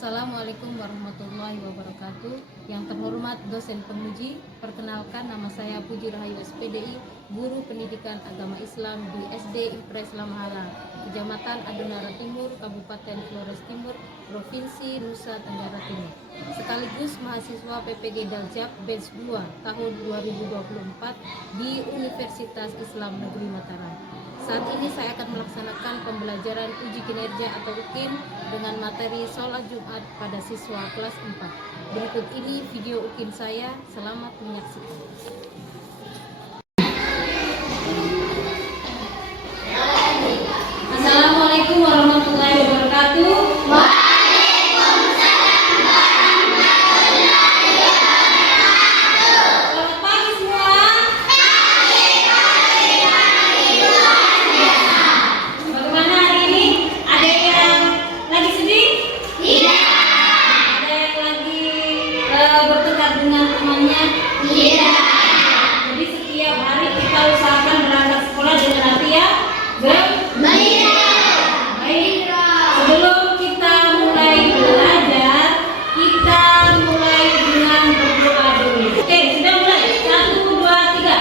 Assalamualaikum warahmatullahi wabarakatuh. Yang terhormat dosen penguji, perkenalkan nama saya Puji Rahayu SPDI, Guru Pendidikan Agama Islam di SD Impres Lamahala, Kecamatan Adonara Timur, Kabupaten Flores Timur, Provinsi Nusa Tenggara Timur. Sekaligus mahasiswa PPG Daljak Batch 2 tahun 2024 di Universitas Islam Negeri Mataram. Saat ini saya akan melaksanakan pembelajaran uji kinerja atau UKIN dengan materi sholat Jumat pada siswa kelas 4. Berikut ini video UKIN saya, selamat menyaksikan. Assalamualaikum warahmatullahi wabarakatuh. Bertengkar dengan temannya? Iya. Jadi setiap hari kita usahakan berangkat sekolah dengan hati yang gembira. Baik. Sebelum kita mulai belajar, kita mulai dengan berdoa dulu. Oke, sudah mulai. 1, 2, 3.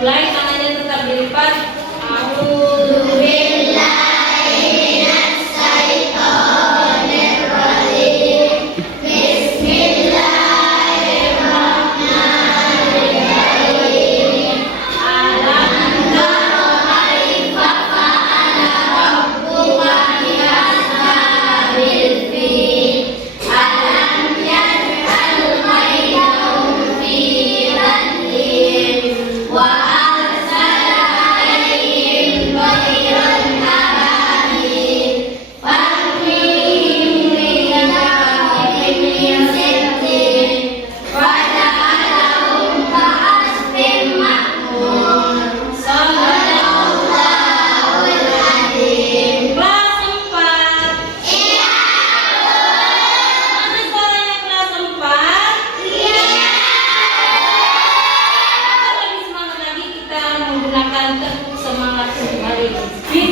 Mulai tangannya tetap dilipat.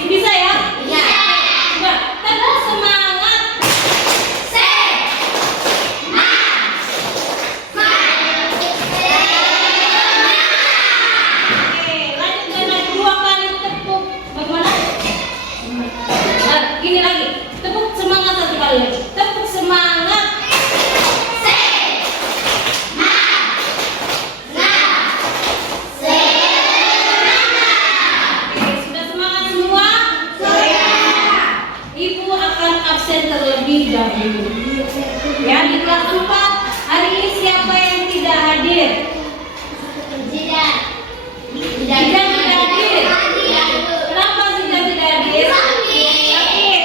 Bisa ya? Iya. Coba, tepuk semangat. Oke, lanjut dengan 2 kali tepuk. Bagaimana? Nah, gini lagi. Tepuk semangat 1 kali. Tepuk semangat. Oke, sudah semangat semua? dahulu. Ya, di kelas 4 hari ini siapa yang tidak hadir? Tidak hadir. Kenapa Zidan tidak hadir? Sakit.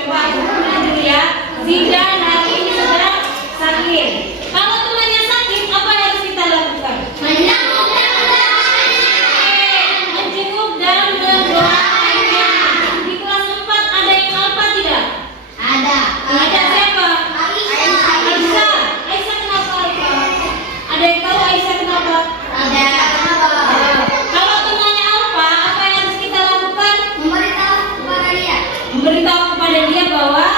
Coba aku bilang dulu ya. Zidan hari ini sedang sakit. Kalau temannya sakit, apa yang harus kita lakukan? Menjenguk dan mendoakannya. Di kelas 4 ada yang alfa tidak? Ada siapa? Aisyah kenapa alfa? Ada yang tahu Aisyah kenapa? Kalau temannya alfa, apa yang harus kita lakukan? Memberitahu kepada dia bahwa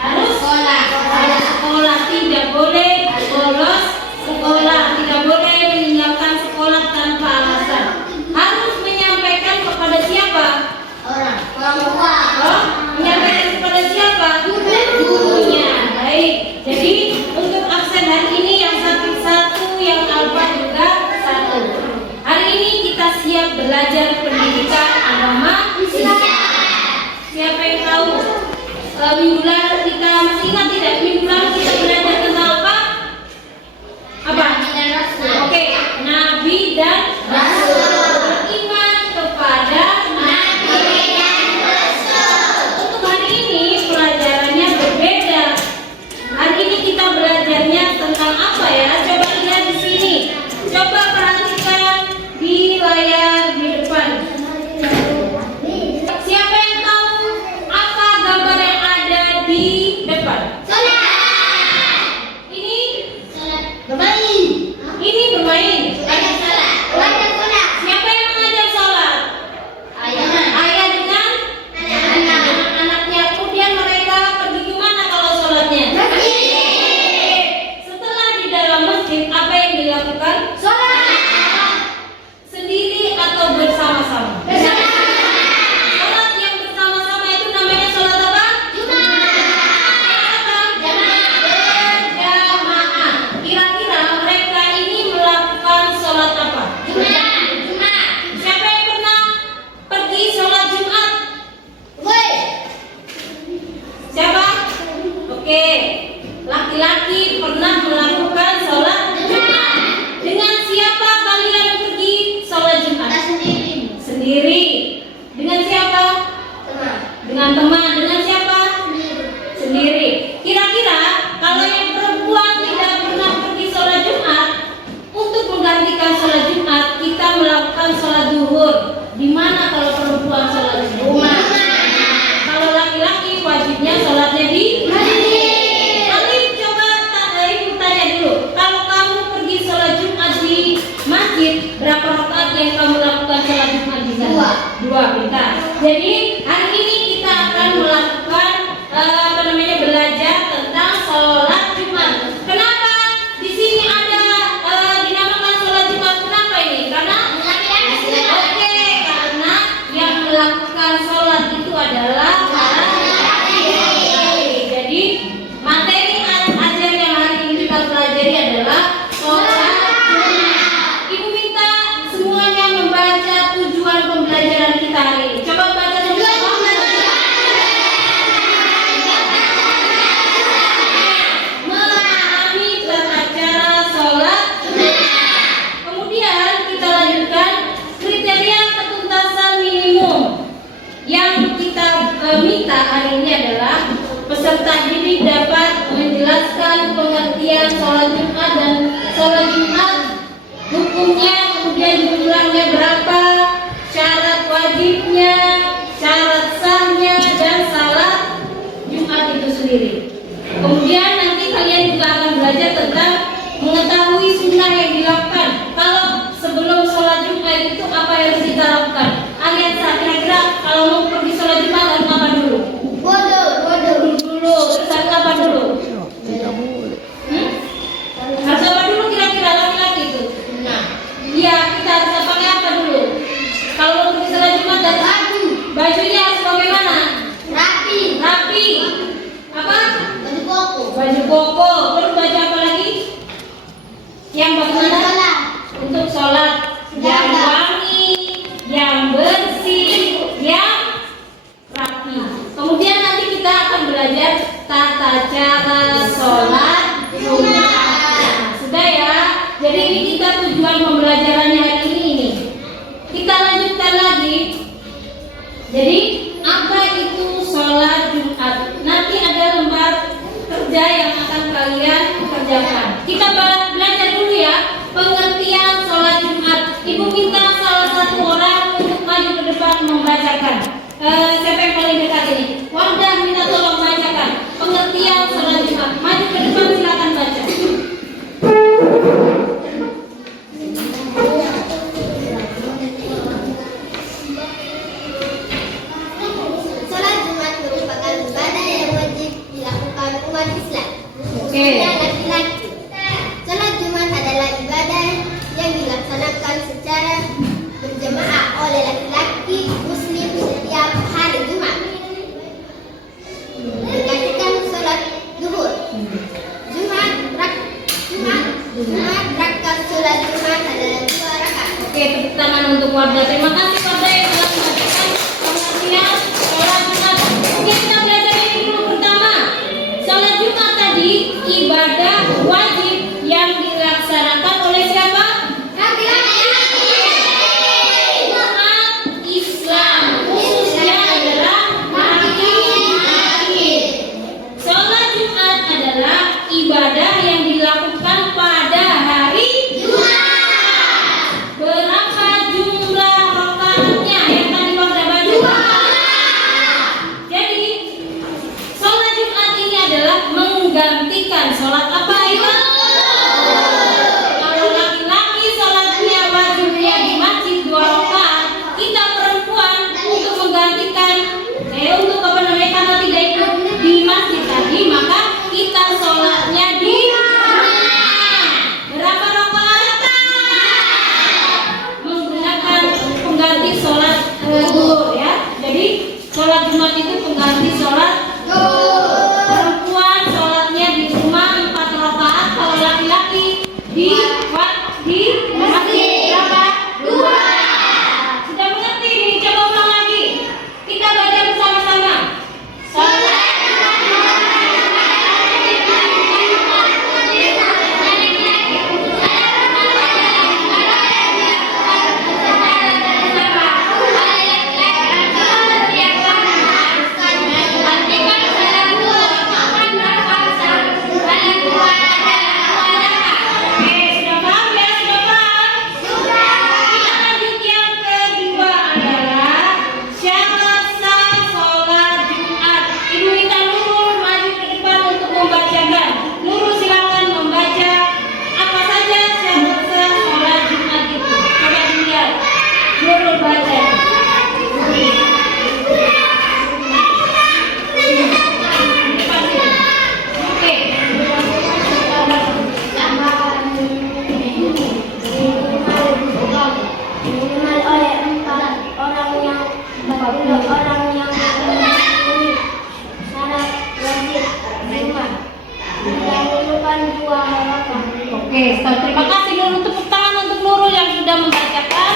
harus sekolah, tidak boleh bolos sekolah, tidak boleh meninggalkan sekolah tanpa alasan. Harus menyampaikan kepada siapa? Menyampaikan kepada siapa? Gurunya. Baik. Jadi untuk absen hari ini yang sakit 1, yang alfa juga 1. Hari ini kita siap belajar pendidikan agama Islam. Siapa yang tahu? Minggu lalu kita masih ingat tidak? Minggu lalu kita belajar tentang apa? Oke, Nabi dan Rasul. Beriman kepada Nabi dan Rasul. Untuk hari ini pelajarannya berbeda. Hari ini kita belajarnya tentang apa ya? Coba lihat di sini. Coba perhatikan di layar di depan. Siapa yang tahu apa gambar yang ada di depan? Ini bermain. Siapa yang mengajar sholat? Ayah dengan anak-anaknya. Kemudian mereka pergi kemana kalau sholatnya? Setelah di dalam masjid, apa yang dilakukan? Sendiri atau bersama-sama? Sholat yang bersama-sama itu namanya sholat apa? Berjamaah. Kira-kira mereka ini melakukan sholat apa? Siapa yang pernah pergi sholat Jumat? Siapa? Oke. Laki-laki pernah melakukan sholat Jumat. Dengan siapa kalian pergi sholat Jumat? Sendiri. Dengan siapa? Dengan teman. Dengan siapa? Sendiri. Kira-kira kalau yang perempuan tidak pernah pergi sholat Jumat, untuk menggantikan sholat Jumat kita melakukan sholat zuhur. Di mana kalau perempuan sholat di rumah? Kalau laki-laki wajibnya sholatnya di masjid. Alif, coba Ibu tanya dulu. Kalau kamu pergi sholat Jumat di masjid, berapa rakaat yang kamu lakukan sholat Jumat di sana? 2, pintar. Jadi hari ini kita akan melakukan belajar tentang sholat Jumat. Kenapa di sini ada dinamakan sholat Jumat? Kenapa ini? Karena karena yang melakukan sholat itu adalah laki-laki. Jadi materi ajar yang hari ini kita pelajari adalah sholat Jumat. Ibu minta semuanya membaca tujuan pembelajaran kita hari ini. Coba baca tujuan. Memahami tata cara sholat Jumat. Kemudian kita lanjutkan kriteria ketuntasan minimum. Yang kita minta hari ini adalah peserta didik dapat menjelaskan pengertian sholat Jumat dan sholat Jumat, hukumnya, kemudian jumlahnya berapa, syarat wajibnya, syarat sahnya, dan salat Jumat itu sendiri. Kemudian nanti kalian juga akan belajar tentang mengetahui sunnah yang dilakukan. Kalau sebelum sholat Jumat itu apa yang harus kita lakukan? Alias kira-kira kalau mau pergi sholat Jumat harus apa dulu? Wudhu dulu. Terus harus apa dulu? Harus apa dulu kira-kira laki-laki itu? Iya, kita harus pakai apa dulu? Kalau mau pergi sholat Jumat dan tata cara sholat Jumat. Sudah ya. Jadi ini kita tujuan pembelajarannya hari ini. Kita lanjutkan lagi. Jadi apa itu sholat Jumat? Nanti ada lembar kerja yang akan kalian kerjakan. Kita belajar dulu ya pengertian sholat Jumat. Ibu minta salah satu orang untuk maju ke depan membacakan. Siapa yang paling dekat ini? Wardah, minta tolong bacakan pengertian sholat Jumat. Maju ke depan, silakan baca. Sholat Jumat merupakan ibadah yang wajib dilakukan umat Islam. Oke. Laki-laki. Sholat Jumat adalah ibadah yang dilaksanakan secara berjamaah oleh laki-laki Muslim setiap hari Jumat. Menggantikan sholat zuhur. Jumat rakaat sholat Jumat adalah 2 rakaat. Oke, tepuk tangan untuk Wardah. Terima kasih Wardah yang telah membacakan pengertian sholat Jumat. Oke, kita belajar ini dulu pertama. Sholat Jumat tadi ibadah wajib yang dilaksanakan oleh siapa? Umat Islam, khususnya adalah laki-laki. Sholat Jumat adalah ibadah yang dilakukan pada hari Jumat. Berapa jumlah rakaatnya yang tadi Wardah baca? Jadi sholat Jumat ini adalah menggantikan sholat apa itu? Kalau laki-laki sholatnya wajibnya di masjid 2 rakaat, kita perempuan untuk menggantikan karena tidak ikut di masjid tadi, maka kita sholatnya di rumah. Berapa rakaat? Menggunakan pengganti sholat zuhur ya. Jadi sholat Jumat itu pengganti sholat zuhur. Perempuan sholatnya di rumah 4 rakaat, kalau laki-laki di masjid berapa? 2. Sudah mengerti ini? Coba ulang lagi. Kita baca bersama-sama. Sholat Oke, stop. Terima kasih Nurul. Tepuk tangan untuk Nurul yang sudah membacakan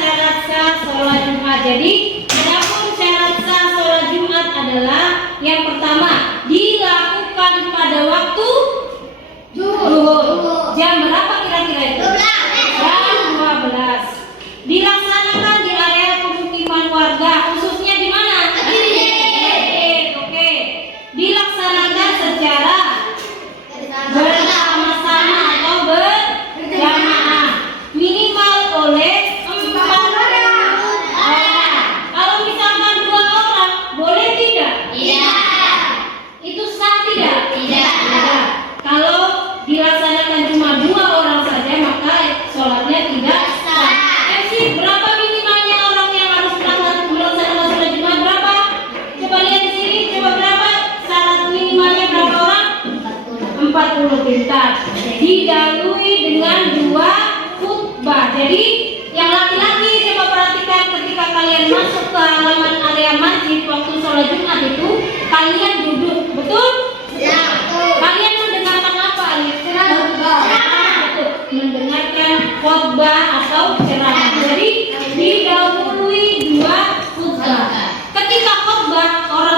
syarat sah sholat Jumat. Jadi, adapun syarat sah sholat Jumat adalah yang pertama dilakukan pada waktu zuhur. Jam berapa kira-kira itu? Jam 12. Dilaksanakan di area pemukiman warga, khususnya di mana? Oke. Dilaksanakan secara bersama-sama atau berjamaah, minimal oleh 4 orang. Kalau misalkan 2 orang, boleh tidak? Iya. Itu sah tidak? Tidak. Kalau dilaksanakan cuma 2 orang saja, maka sholatnya tidak sah. Berapa minimalnya orang yang harus melaksanakan sholat Jumat? Berapa? Coba lihat di sini. Coba berapa? Syarat minimalnya berapa orang? 40 pintar. Didahului dengan 2 khutbah. Jadi yang laki-laki coba perhatikan ketika kalian masuk ke halaman area masjid waktu sholat Jumat itu kalian duduk, betul? Ya. Kalian mendengarkan apa? Betul. Mendengarkan khutbah atau ceramah. Jadi didahului 2 khutbah. Ketika khutbah orang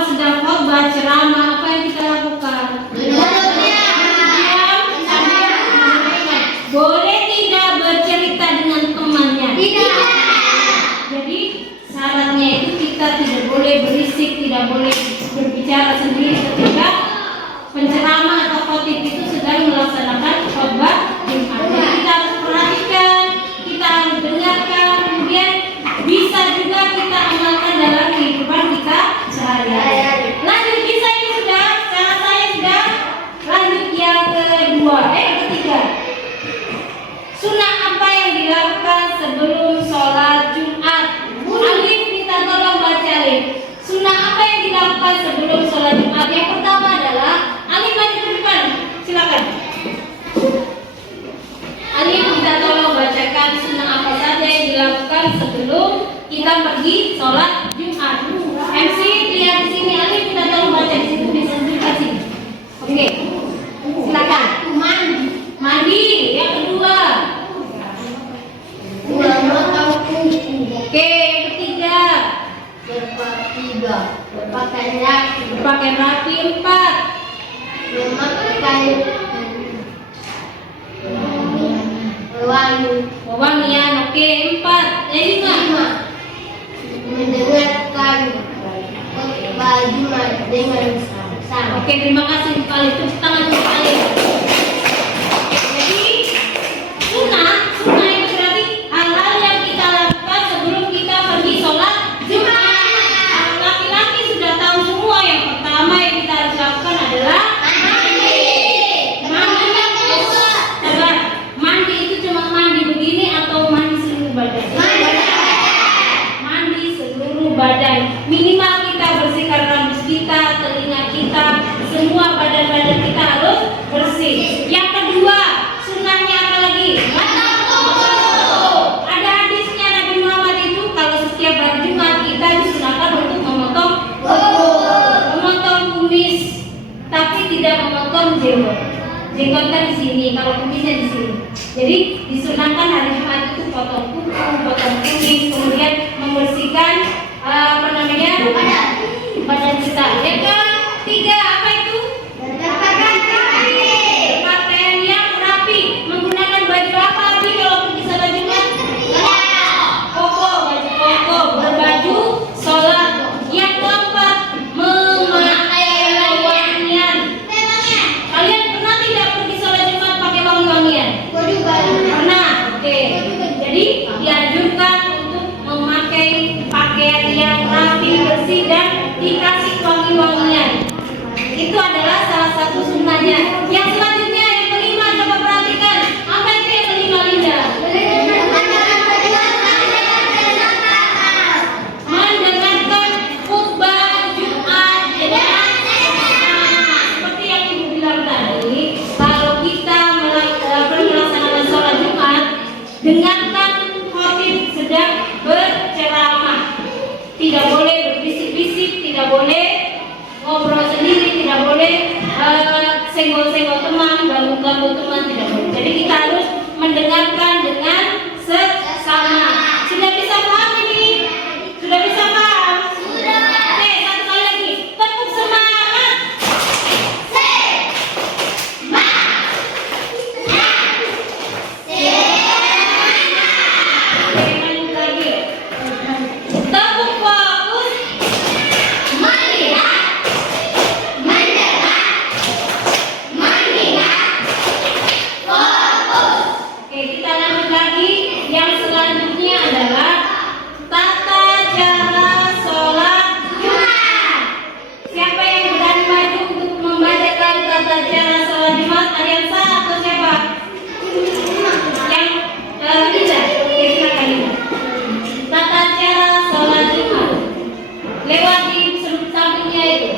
tidak boleh berbicara sendiri ketika penceramah atau khotib itu sedang melaksanakan khotbah Jumat. Jadi kita harus perhatikan, kita harus dengarkan, kemudian bisa juga kita amalkan dalam kehidupan kita sehari-hari. Lanjut, bisa ini sudah, cara saya sudah. Lanjut yang ketiga. Sunnah apa yang dilakukan sebelum sholat Jumat? Alif, minta tolong baca Alif. Sunnah apa yang dilakukan sebelum sholat Jumat? Yang pertama adalah Alif, maju ke depan, silakan. Alif, minta tolong bacakan sunnah apa saja yang dilakukan sebelum kita pergi sholat Jumat. MC lihat di sini, Alif minta tolong baca di situ, bisa tunjukkan sini. Oke, silakan. Mandi. Yang kedua. Oke, yang ketiga. Berpakaian rapi. 4. Wewangian. Oke, 4. Yang 5. Mendengarkan khotbah Jumat dengan sama. Oke, terima kasih sekali. Tepuk tangan untuk kalian. Jadi sunnah itu berarti hal-hal yang kita lakukan sebelum kita pergi sholat Jumat. Laki-laki sudah tahu semua. Yang pertama yang kita harus lakukan adalah mandi itu cuma mandi begini atau mandi seluruh badan? Mandi seluruh badan. Minimal kita bersihkan rambut kita, telinga kita, semua badan-badan kita harus bersih. Yang kedua, sunnahnya apa lagi? Ada hadisnya Nabi Muhammad itu kalau setiap hari Jumat kita disunahkan untuk memotong kumis, tapi tidak memotong jenggot. Jenggot kan di sini, kalau kumisnya di sini. Jadi disunahkan hari Jumat itu potong kuku, potong kumis, kemudian membersihkan badan kita. Yang ketiga apa itu? Berpakaian yang rapi. Menggunakan baju apa Abi kalau pergi sholat Jumat? Baju koko, berbaju sholat. Yang keempat, memakai wangian. Kalian pernah tidak pergi sholat Jumat pakai wangi-wangian? Pernah. Oke. Jadi dianjurkan untuk memakai pakaian yang rapi, bersih, dan dikasih wangi-wangian. Itu adalah salah satu sunnahnya. Yang selanjutnya, yang kelima, coba perhatikan. Apa itu yang kelima, Linda? Mendengarkan khutbah Jumat. Seperti yang Ibu bilang tadi, kalau kita melaksanakan sholat Jumat, dengarkan khotib sedang berceramah. Tidak boleh berbisik-bisik, tidak boleh ngobrol sendiri, tidak boleh senggol-senggol teman, ganggu-ganggu teman, tidak boleh. Jadi kita harus mendengarkan dengan seksama. Sudah bisa paham ini? Sudah bisa paham? Sudah. Oke, satu kali lagi. Tepuk semangat. Oke, lanjut lagi. Tepuk fokus. Oke, kita lanjut lagi. Yang selanjutnya adalah tata cara sholat Jumat. Siapa yang berani maju untuk membacakan tata cara sholat Jumat? Ariansa atau siapa? Yang Linda. Oke, silakan Linda. Tata cara sholat Jumat. Lewat di sampingnya itu.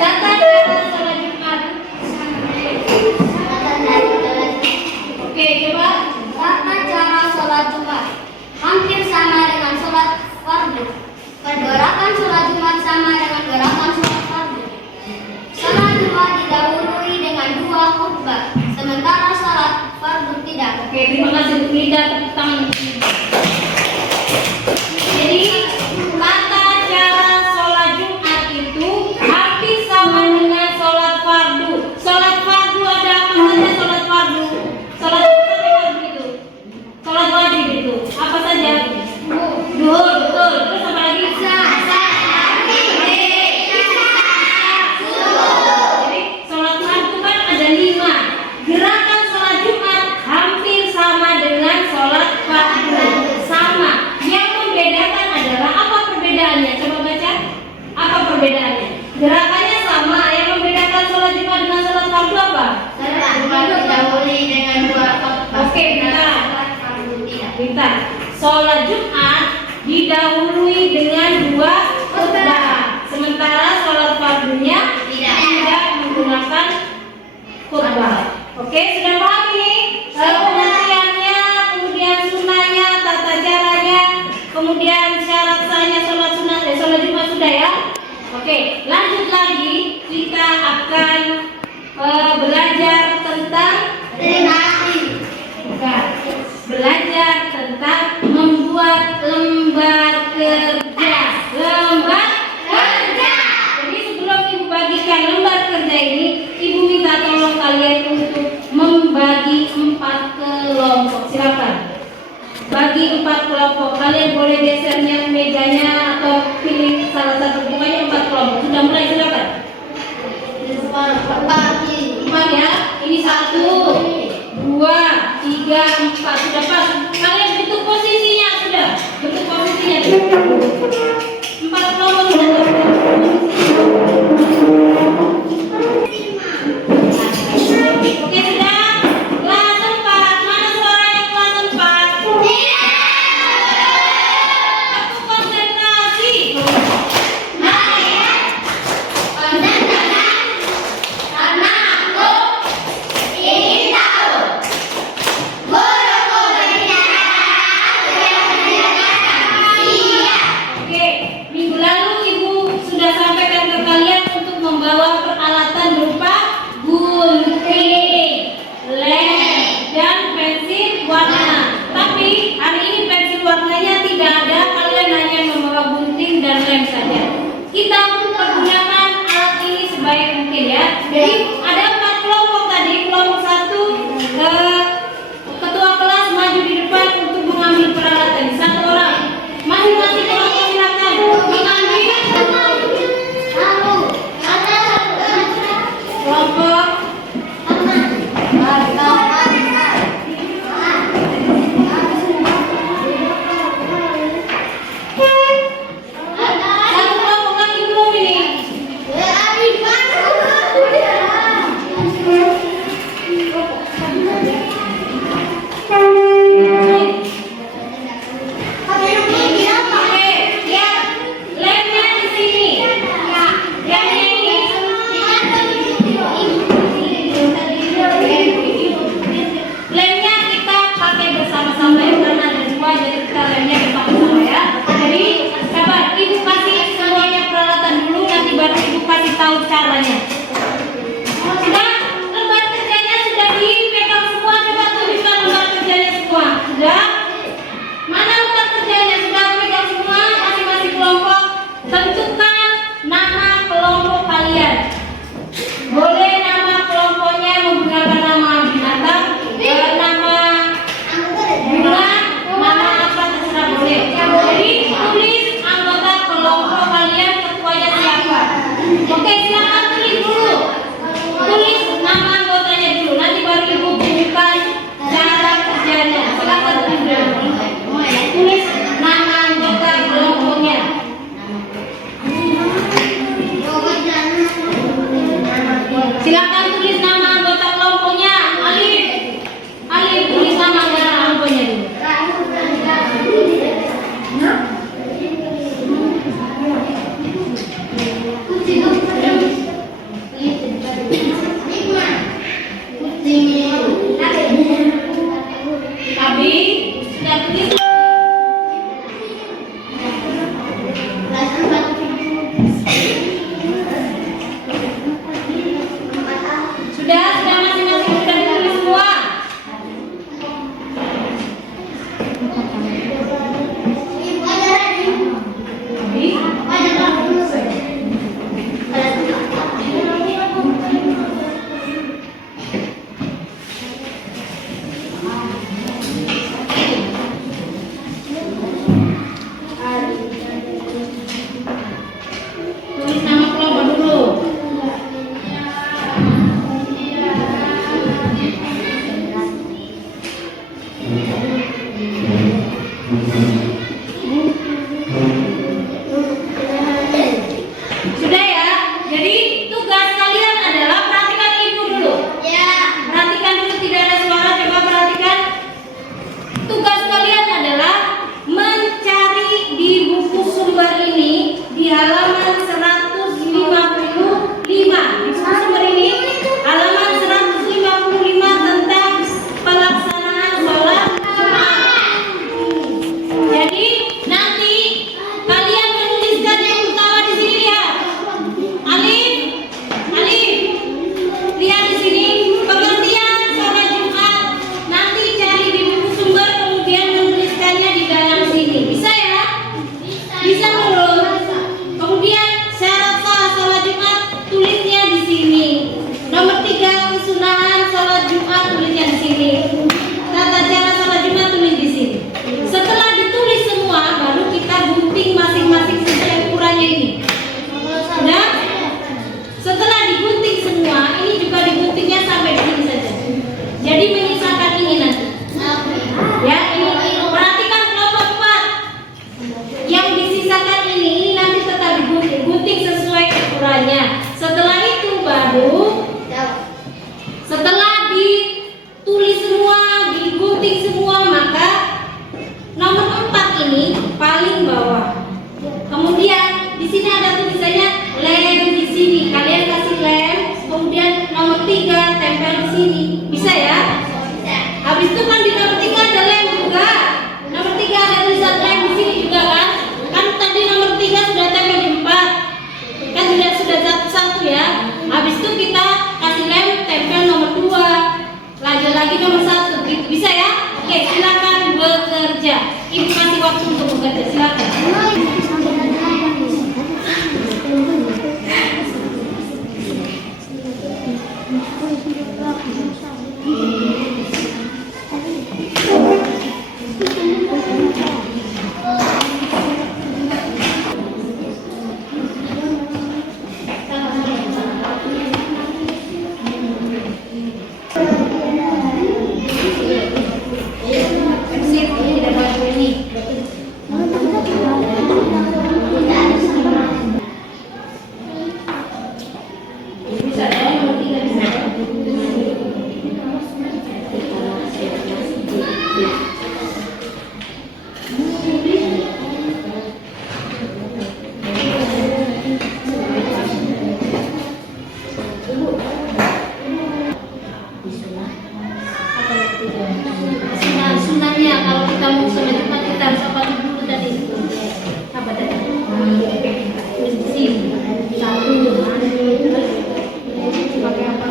Tata cara sholat Jumat. Oke, coba. Tata cara sholat Jumat hampir sama dengan sholat fardu. Pergerakan sholat Jumat sama dengan gerakan sholat fardu. Sholat Jumat didahului dengan 2 khutbah, sementara sholat fardu tidak. Oke, terima kasih untuk Linda. Tepuk tangan. Jadi tata cara sholat Jumat itu hampir sama dengan sholat fardu. Sholat fardu ada apa saja? Sholat fardu. Sholat apa saja fardu itu? Sholat wajib itu apa saja? Duha, sholat Jumat didahului dengan 2 khutbah, sementara sholat fardunya tidak menggunakan khutbah. Oke, sudah paham ini? Pengertiannya, kemudian sunnahnya, tata caranya, kemudian syarat sahnya sholat sunat, sholat Jumat sudah ya? Oke, lanjut lagi kita akan belajar tentang belajar tentang membuat lembar kerja. Jadi sebelum ibu bagikan lembar kerja ini, ibu minta tolong kalian untuk membagi 4 kelompok. Silakan. Bagi 4 kelompok. Kalian boleh gesernya mejanya atau pilih salah satu, pokoknya 4 kelompok. Sudah mulai, silakan. 4 ya. Ini 1, 2, 3, 4. Sudah pas. Kalian bentuk posisinya sudah. Bentuk posisinya. 4 kelompok sudah. Oke, sudah. Kelas 4. Mana suara yang kelas 4? Aku konsentrasi. Oke, minggu lalu ibu sudah sampaikan ke kalian untuk membawa peralatan berupa gunting, lem, dan pensil warna. Tapi hari ini pensil warnanya tidak ada, kalian hanya membawa gunting dan lem saja. Kita pergunakan alat ini sebaik mungkin ya. Jadi ada 4 kelompok tadi. Kelompok 1, ketua kelas maju di depan untuk mengambil peralatan. 1 orang. Masing-masing kelompok silakan mengambil kelompok. Satu kelompok lagi belum ini. Oke, ya, lemnya di sini. Yang ini. Lemnya kita pakai bersama-sama ya, karena ada 2, jadi kita lemnya bersama-sama ya. Jadi, sabar, ibu kasih semuanya peralatan dulu, nanti baru ibu kasih tahu caranya. Sudah, lembar kerjanya sudah dipegang semua, coba tunjukkan lembar kerjanya semua. Sudah? Mana lembar kerjanya? Sudah pegang semua, masing-masing kelompok. Tentukan nama kelompok kalian. Boleh nama kelompoknya menggunakan nama binatang, nama bunga, nama apa terserah boleh. Jadi tulis anggota kelompok kalian, ketuanya siapa. Oke, silakan tulis dulu. Tulis nama anggotanya dulu, nanti baru ibu tunjukkan cara kerjanya. Silakan tulis dulu. Tulis nama anggota kelompoknya. Silakan tulis nama anggota kelompoknya. Alif. Alif, tulis nama anggota kelompoknya dulu. Abi, sudah tulis. Sudah masing-masing sudah ditulis semua. Tulis nama kelompok dulu. Sudah ya. Jadi tugas kalian adalah perhatikan ibu dulu. Ya. Perhatikan dulu, tidak ada suara, coba perhatikan. Tugas kalian adalah di halaman 155. Di buku sumber ini halaman 155 tentang pelaksanaan sholat Jumat. Jadi nanti kalian menuliskan yang utama di sini, lihat. Alif, lihat di sini pengertian sholat Jumat. Nanti cari di buku sumber kemudian menuliskannya di dalam sini. Bisa ya? Bisa belum? Kemudian syarat sah sholat Jumat tulisnya di sini. Nomor 3 kesunahan sholat Jumat tulisnya di sini. Tata cara sholat Jumat tulis di sini. Setelah ditulis semua, baru kita gunting masing-masing sesuai ukurannya ini. Sudah? Setelah digunting semua, ini juga diguntingnya sampai di sini saja. Jadi menyisakan ini nanti. Ya, ini perhatikan kelompok 4. Yang disisakan ini nanti tetap digunting sesuai ukurannya. Setelah itu baru setelah ditulis semua, digunting semua, maka nomor 4 ini paling bawah. Kemudian di sini ada tulisannya lem di sini. Kalian kasih lem, kemudian nomor 3 tempel di sini. Bisa ya? Habis itu kan di nomor 3 ada lem juga. Nomor 3 ada tulisan lem di sini juga kan? Kan tadi nomor 3 sudah tempel di 4. Kan sudah satu ya. Habis itu kita kasih lem tempel nomor 2. Lanjut lagi nomor 1. Gitu. Bisa ya? Oke, silakan bekerja. Ibu kasih waktu untuk bekerja. Silakan. Sunahnya kalau kita mau sholat Jumat kita harus apa dulu tadi? Apa tadi? Sini. Pakai apa?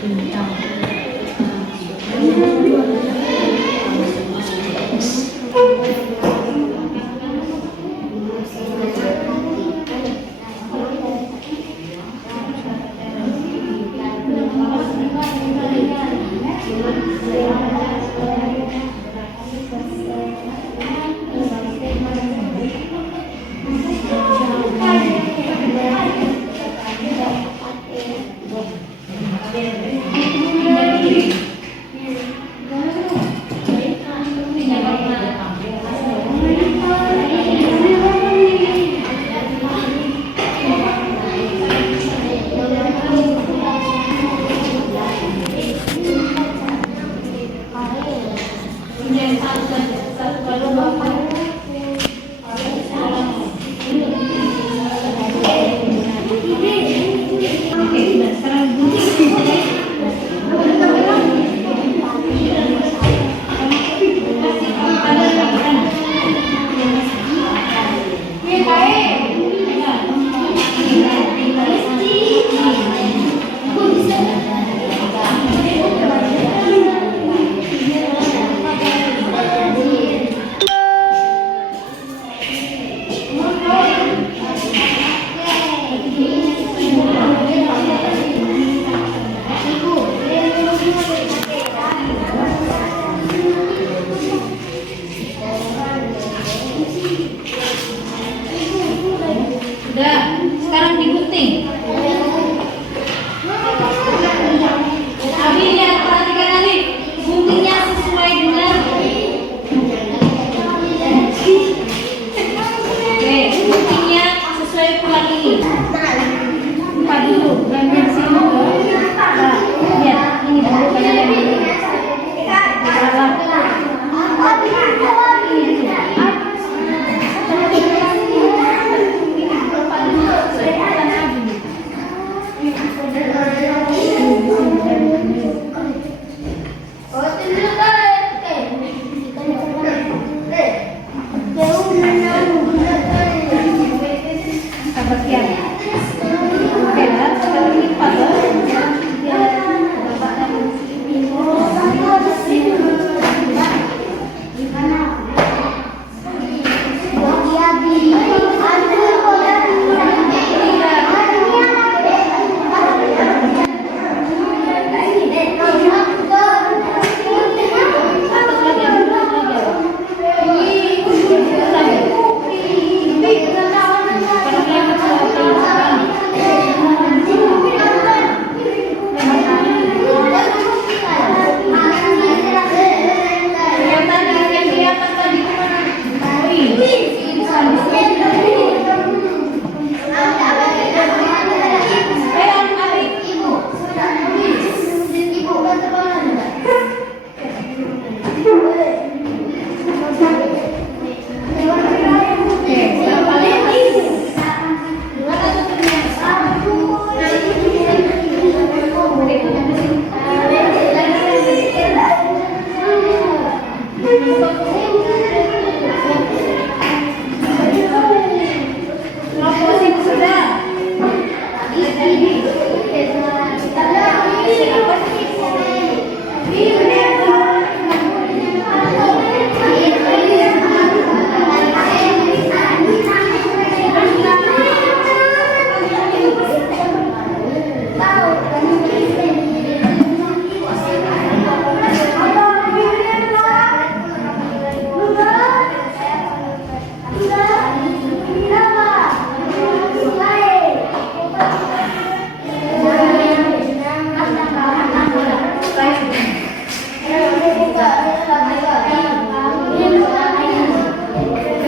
Bintang.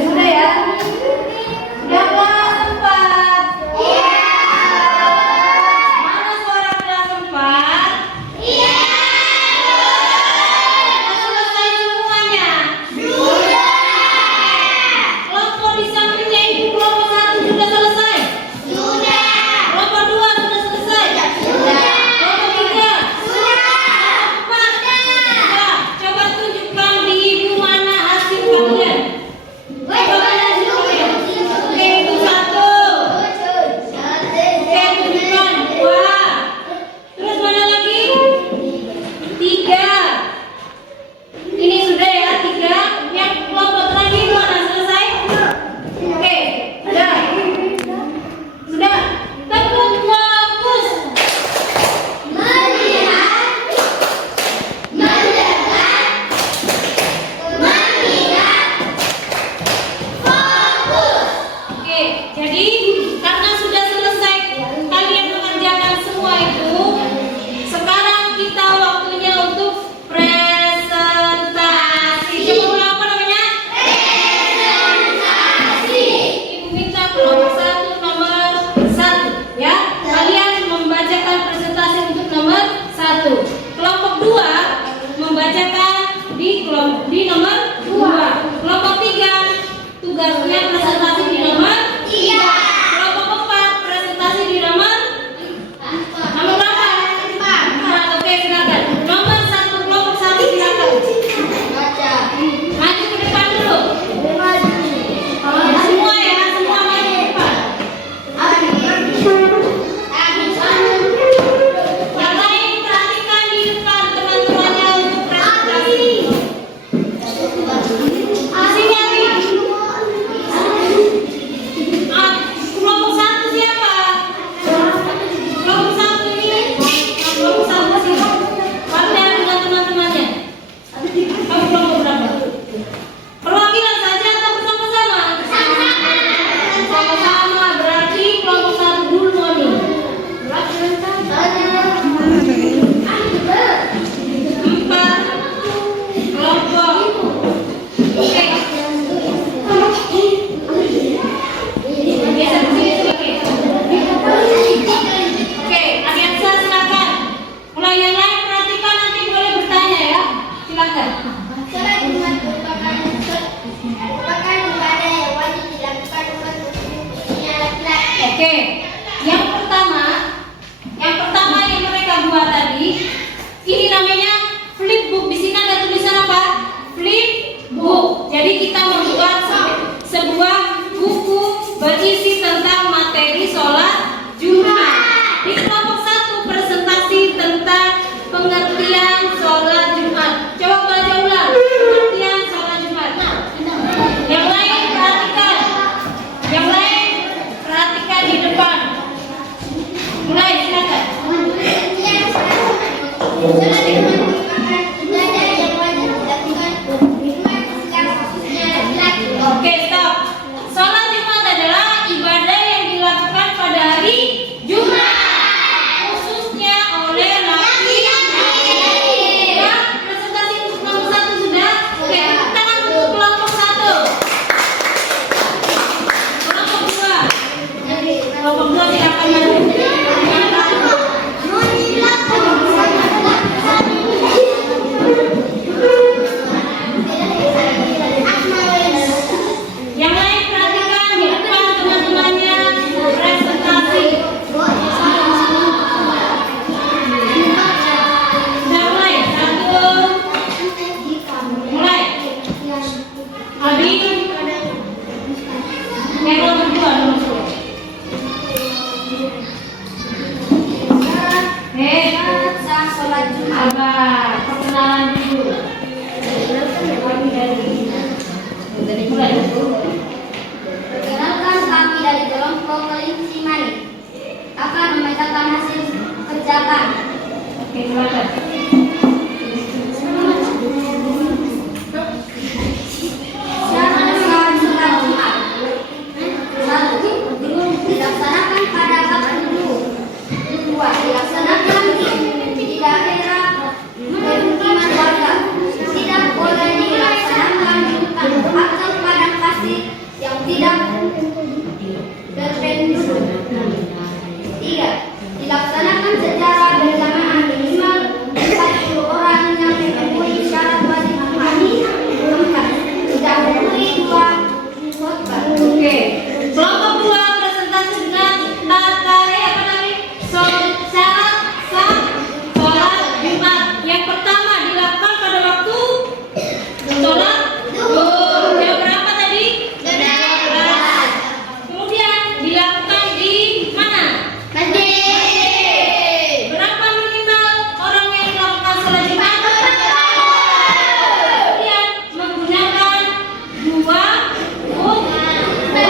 Sudah ya? Sudah kelas 4? Mana suara kelas 4? Sudah selesai semuanya? Kelompok di sampingnya ibu kelompok 1 sudah selesai? Kelompok 2 sudah selesai? Kelompok 3? Kelompok 4? Sudah. Coba tunjukkan di ibu mana hasil kalian. Oke, itu 1. Oke, tunjukkan 2. Terus mana lagi? 3. Ini sudah ya 3. Yang kelompok terakhir mana selesai? Oke, sudah. Sudah. Tekun fokus. Oke, jadi karena sudah selesai kalian mengerjakan semua itu, sekarang kita waktunya untuk presentasi. Coba ulang, apa namanya? Ibu minta kelompok 1 nomor 1 ya. Kalian membacakan presentasi untuk nomor 1. Kelompok 2 membacakan di nomor 2. Kelompok 3 tugasnya presentasi di nomor 3. Kelompok 4 presentasi di nomor berapa? 4. Oke, silakan. Nomor 1, kelompok 1 silakan. Maju ke depan dulu. Semua ya, semua maju ke depan. Yang lain perhatikan di depan teman-temannya untuk presentasi. Sini Ali. Kelompok 1 siapa? Kelompok 1 ini. Kelompok 1 sini. Warna dengan teman-temannya. Kamu kelompok berapa? Perwakilan saja atau bersama-sama? Sama-sama, berarti kelompok 1 dulu Moni. 4 kelompok. Oke. Geser ke sini sedikit. Oke, Adiansa silakan. Mulai yang lain perhatikan, nanti boleh bertanya ya. Silakan. Oke, yang pertama yang mereka buat tadi, ini namanya flipbook. Di sini ada tulisan apa? Flipbook. Jadi kita membuat sebuah buku berisi tentang materi sholat Jumat. Di kelompok 1 presentasi tentang pengertian sholat Jumat. Coba baca ulang pengertian sholat Jumat. Yang lain perhatikan. Yang lain perhatikan di depan. Mulai silakan. Oke, stop. Sholat Jumat adalah ibadah yang dilakukan pada hari Jumat, khususnya oleh laki-laki. Ya, presentasi untuk kelompok 1 sudah. Oke, tepuk tangan untuk kelompok 1. Kelompok 2. Kelompok 2 silakan maju. Syarat sah sholat Jumat. Sabar, perkenalan dulu. Perkenalkan, kami dari kelompok kelinci manik akan memetakan hasil kerja kami. Oke, silakan. Syarat sah sholat Jumat. 1. Dilaksanakan pada waktu. 2. Dilaksanakan di daerah permukiman warga. Tidak boleh dilaksanakan di hutan atau padang pasir yang tidak berpenduduk. 3. Dilaksanakan secara berjamaah minimal 40 orang yang memenuhi syarat wajib imani. 4. Didahului 2 khotbah. Oke, kelompok 2 presentasi dengan tata syarat sah sholat Jumat. Yang pertama dilakukan pada waktu sholat zuhur. Jam berapa tadi? 12. Kemudian dilakukan di mana? Berapa minimal orang yang melakukan sholat Jumat? Kemudian menggunakan 2 khutbah. Oke,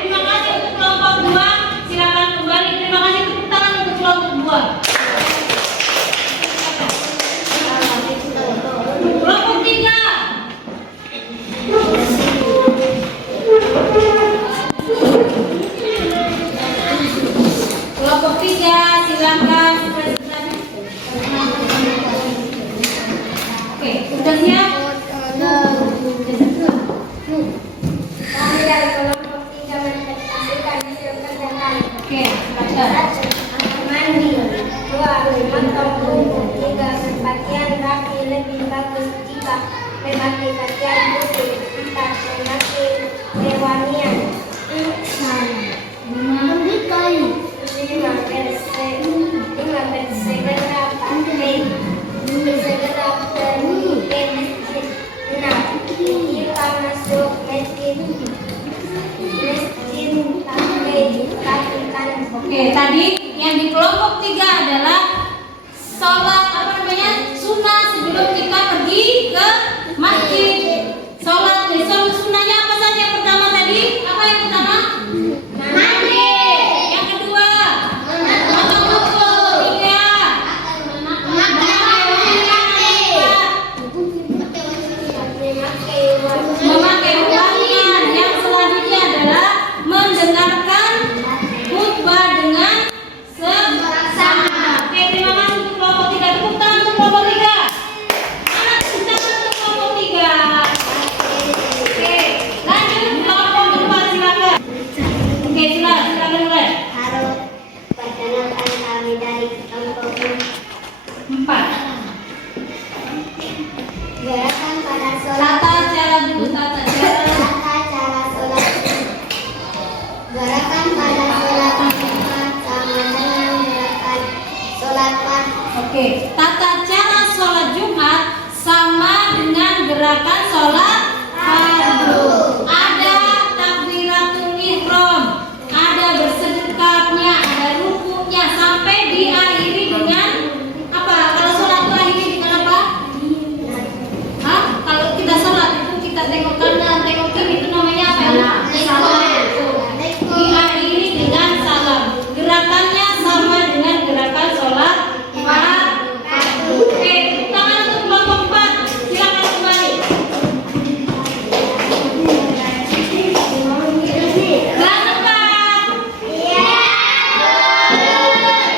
terima kasih untuk kelompok 2. Silakan kembali. Terima kasih tepuk tangan untuk kelompok 2. Kelompok 3. Kelompok 3, silakan presentasi. Oke, sudah siap? Kami dari kelompok 3 menpresentasikan hasil kerja kami. Oke, silakan. 1. Mandi. 2. Memotong kuku. 3. Berpakaian rapi lebih bagus jika memakai pakaian putih. 4. Memakai pewangian. 5. Bersegera pakai. Bersegera pergi ke masjid. 6. Kita masuk masjid pakai kaki kanan. Oke, tadi yang di kelompok 3 adalah sholat sunnah sebelum kita pergi ke masjid. Sholat sunnahnya apa saja? Yang pertama tadi apa yang pertama? Mandi. Yang kedua potong kuku. 3 memakai wangian. Yang selanjutnya adalah mendengarkan khutbah dengan seksama. Oke, terima kasih untuk kelompok 3. Tepuk tangan untuk kelompok 3. Mana tepuk tangan untuk kelompok 3. Oke, lanjut kelompok 4, silakan. Oke, silakan mulai. Halo, perkenalkan kami dari kelompok 4. Gerakan pada sholat. Tata cara dulu, tata cara. Tata cara sholat. Gerakan pada sholat Jumat sama dengan gerakan sholat fardu. Oke, tata cara sholat Jumat sama dengan gerakan sholat fardu. Ada takbiratul ihram, ada bersedekahnya, ada rukuknya, sampai diakhiri dengan apa? Kalau sholat itu akhiri dengan apa? Hah? Kalau kita sholat itu kita tengok kanan, tengok kiri, itu namanya apa? Salam. Diakhiri dengan salam. Gerakannya sama dengan gerakan sholat fardu. Oke, tangan untuk kelompok 4. Silakan kembali. Kelas 4.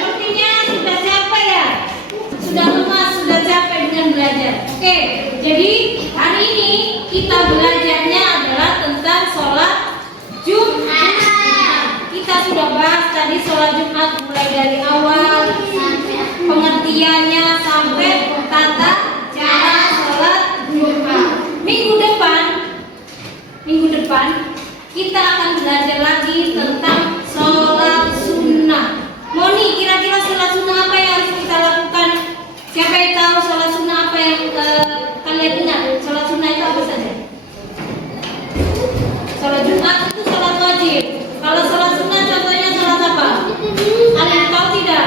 Sepertinya sudah capek ya? Sudah lemas, sudah capek dengan belajar. Oke, jadi hari ini kita belajarnya adalah tentang sholat Jumat. Kita sudah bahas tadi sholat Jumat mulai dari awal pengertiannya sampai tata cara sholat Jumat. Minggu depan kita akan belajar lagi tentang sholat sunnah. Moni, kira-kira sholat sunnah apa yang harus kita lakukan? Siapa yang tahu sholat sunnah apa yang kalian ingat? Sholat sunnah itu apa saja? Sholat Jumat itu sholat wajib. Kalau sholat sunnah contohnya sholat apa? Ada yang tahu tidak?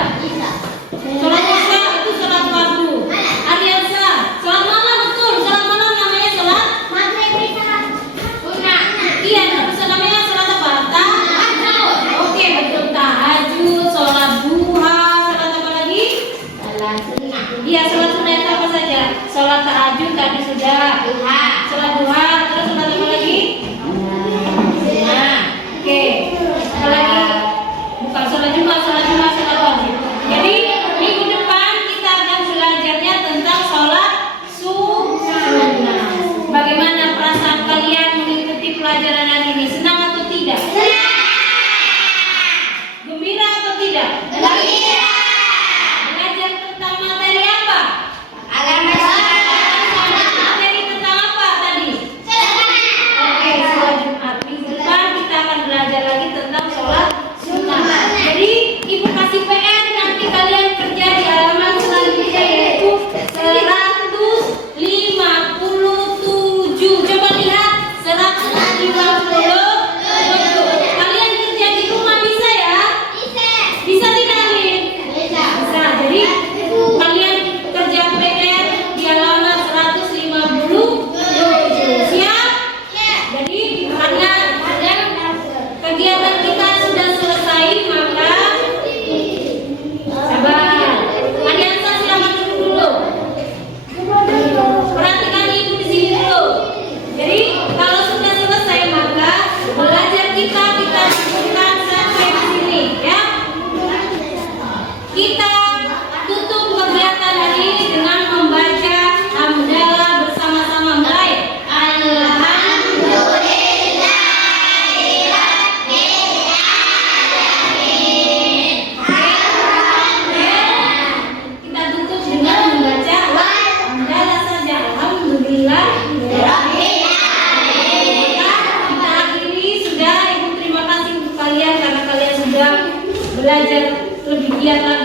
kemudian lagi